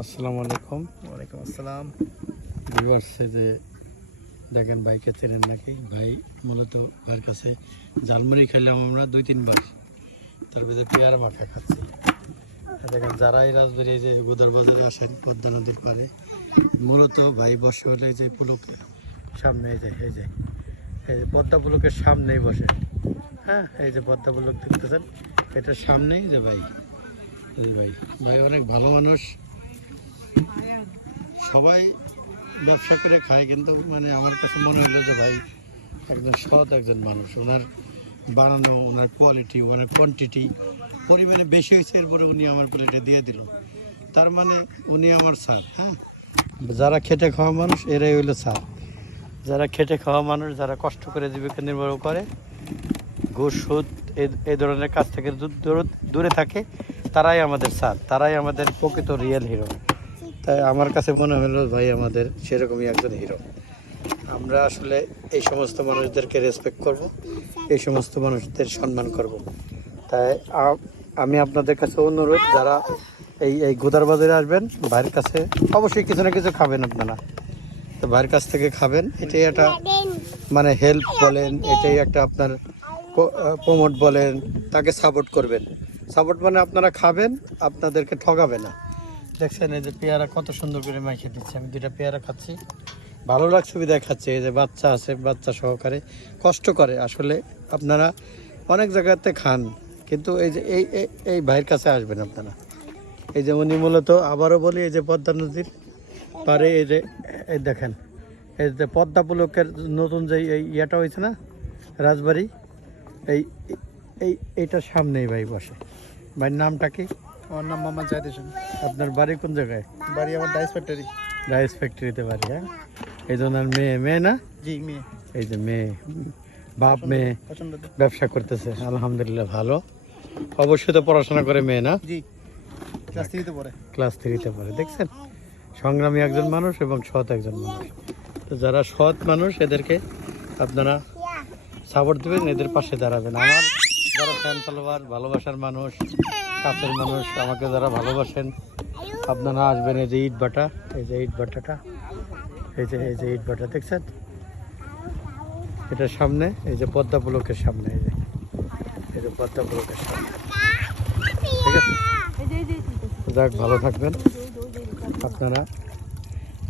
আসসালামু আলাইকুম। ওয়ালাইকুম আসসালাম। ভিউয়ার্সে যে দেখেন ভাইকে চেনেন নাকি? ভাই মূলত ভাইয়ের কাছে জালমুড়ি খেলাম আমরা দুই তিনবার। তার ভিতরে পেয়ারা মাখা খাচ্ছি। দেখেন যারাই রাজবাড়ি যে গুদার বাজারে আসেন পদ্মা নদীর পাড়ে মূলত ভাই বসে হলে যে পুলক সামনে এই যে এই যে এই যে পদ্মা পুলকের সামনেই বসে। হ্যাঁ এই যে পদ্মা পুলক দেখতেছেন? এটার সামনেই যে ভাই ভাই ভাই অনেক ভালো মানুষ। সবাই ব্যবসা করে খায়, কিন্তু মানে আমার কাছে মনে হলো যে ভাই, একজন সৎ একজন মানুষ, ওনার বানানো, ওনার কোয়ালিটি ওনার কোয়ান্টিটি পরিমাণে বেশি হয়েছে, এরপরে উনি আমার প্লেটে দিয়ে দিল। তার মানে উনি আমার স্যার হ্যাঁ? যারা খেটে খাওয়া মানুষ, এরাই হইল স্যার যারা খেটে খাওয়া মানুষ, যারা কষ্ট করে জীবিকা নির্বাহ করে, ঘুষ, সুদ এই- ধরনের কাজ থেকে দূরে থাকে, তারাই আমাদের স্যার তারাই আমাদের প্রকৃত রিয়েল হিরো তাই আমার কাছে মনে হলো ভাই আমাদের সেরকমই একজন হিরো আমরা আসলে এই সমস্ত মানুষদেরকে রেসপেক্ট করব, এই সমস্ত মানুষদের সম্মান করব। তাই আমি আপনাদের কাছে অনুরোধ, যারা এই এই গোদার বাজারে আসবেন, ভাইয়ের কাছে অবশ্যই কিছু না কিছু খাবেন আপনারা। তো ভাইয়ের কাছ থেকে খাবেন, এটাই একটা মানে হেল্প বলেন, এটাই একটা আপনার প্রমোট বলেন, তাকে সাপোর্ট করবেন। সাপোর্ট মানে আপনারা খাবেন, আপনাদেরকে ঠকাবে না। দেখছেন এই যে পেয়ারা কত সুন্দর করে মাখিয়ে দিচ্ছে। আমি দুইটা পেয়ারা খাচ্ছি। ভালো লাগছে বিদায় খাচ্ছি। এই যে বাচ্চা আছে, বাচ্চা সহকারে কষ্ট করে। আসলে আপনারা অনেক জায়গাতে খান, কিন্তু এই যে এই, এই- এই ভাইয়ের কাছে আসবেন আপনারা। এই যে উনি মূলত আবারও বলি, এই যে পদ্মা নদীর পারে এই যে, এই দেখেন, এই যে পদ্মা পুলকের নতুন যে এই ইয়েটা হয়েছে না, রাজবাড়ি, এই এই, এইটার সামনেই ভাই বসে। ভাইয়ের নামটা কি? আমার নাম মোহাম্মদ জাহিদ হোসেন। আপনার বাড়ি কোন জায়গায়? বাড়ি আমার ডাইস ফ্যাক্টরি রাইস ফ্যাক্টরিতে বাড়ি হ্যাঁ? এই জন্য মেয়ে মেয়ে না? জি মেয়ে। এই যে মেয়ে বাপ মেয়ে ব্যবসা করতেছে আলহামদুলিল্লাহ ভালো। অবশ্যই তো পড়াশোনা করে মেয়ে না? জি ক্লাস থ্রিতে পড়ে। ক্লাস থ্রিতে পড়ে দেখছেন? সংগ্রামী একজন মানুষ এবং সৎ একজন মানুষ। তো যারা সৎ মানুষ এদেরকে আপনারা সাপোর্ট দেবেন এদের পাশে দাঁড়াবেন। আমার যারা ফ্যান ফলোয়ার ভালোবাসার মানুষ কাছের মানুষ আমাকে যারা ভালোবাসেন, আপনারা আসবেন এই যে ইট বাটা এই যে ইট বাটাটা এই যে এই যে ইট বাটা দেখছেন? এটার সামনে, এই যে পদ্মা পুলকের সামনে, এই যে এই যে পদ্মা পুলকের সামনে। ঠিক আছে? যাক, ভালো থাকবেন। আপনারা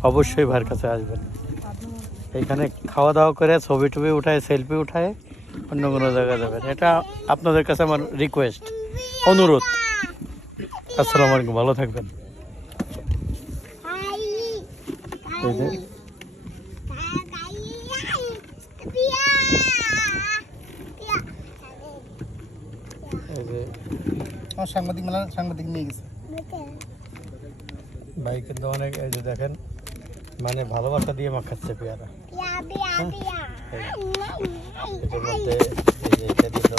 অবশ্যই ভাইয়ের কাছে আসবেন। এখানে খাওয়া দাওয়া করে ছবি টবি উঠায়, সেলফি উঠায়, অন্য কোনো জায়গায় যাবেন। এটা আপনাদের কাছে আমার রিকোয়েস্ট অনুরোধ। আসসালামু আলাইকুম ভালো থাকবেন। এই যে। আমার সাংবাদিক মেলা সাংবাদিক নিয়ে গেছে। ভাই কিন্তু অনেক এই যে দেখেন মানে ভালোবাসা দিয়ে মাখাচ্ছে পেয়ারা। এটা দিল,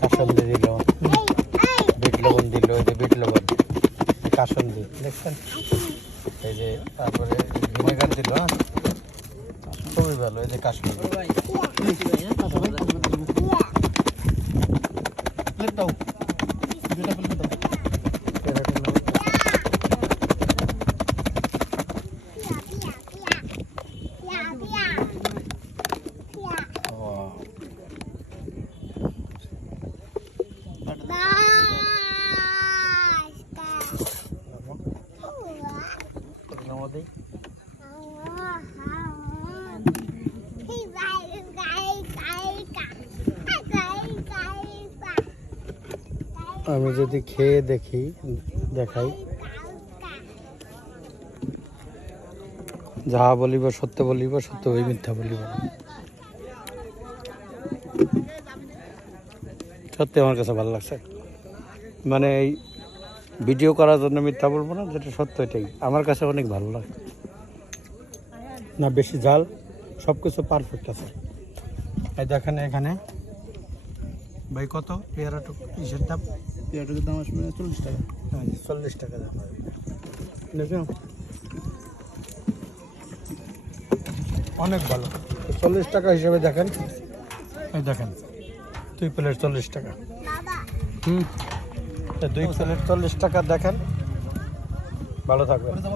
কাসন্দি যে বিট লবণ দেখছেন? এই যে তারপরে ভিনেগার দিল হ্যাঁ? খুবই ভালো, এই যে কাশ্মীর প্লেট দাও দুটা প্লেট দাও আমাদের আমি যদি খেয়ে দেখি, দেখাই। যাহা বলিব সত্য বলিব, সত্য ওই মিথ্যা বলিব। সত্যি আমার কাছে ভালো লাগছে। মানে এই ভিডিও করার জন্য মিথ্যা বলব না, যেটা সত্য এটাই। আমার কাছে অনেক ভালো লাগে। না, বেশি জাল সব কিছু পারফেক্ট আছে। এই দেখেন এখানে, ভাই কত? পেয়ারাটুক ইসের দাম? পেয়ারটার দাম আসবে চল্লিশ টাকা। হ্যাঁ, চল্লিশ টাকা দাম দেখুন। অনেক ভালো। চল্লিশ টাকা হিসেবে দেখেন। এই দেখেন দুই প্লেট চল্লিশ টাকা। হুম তো দুই প্লেট চল্লিশ টাকা দেখেন। ভালো কিন্তু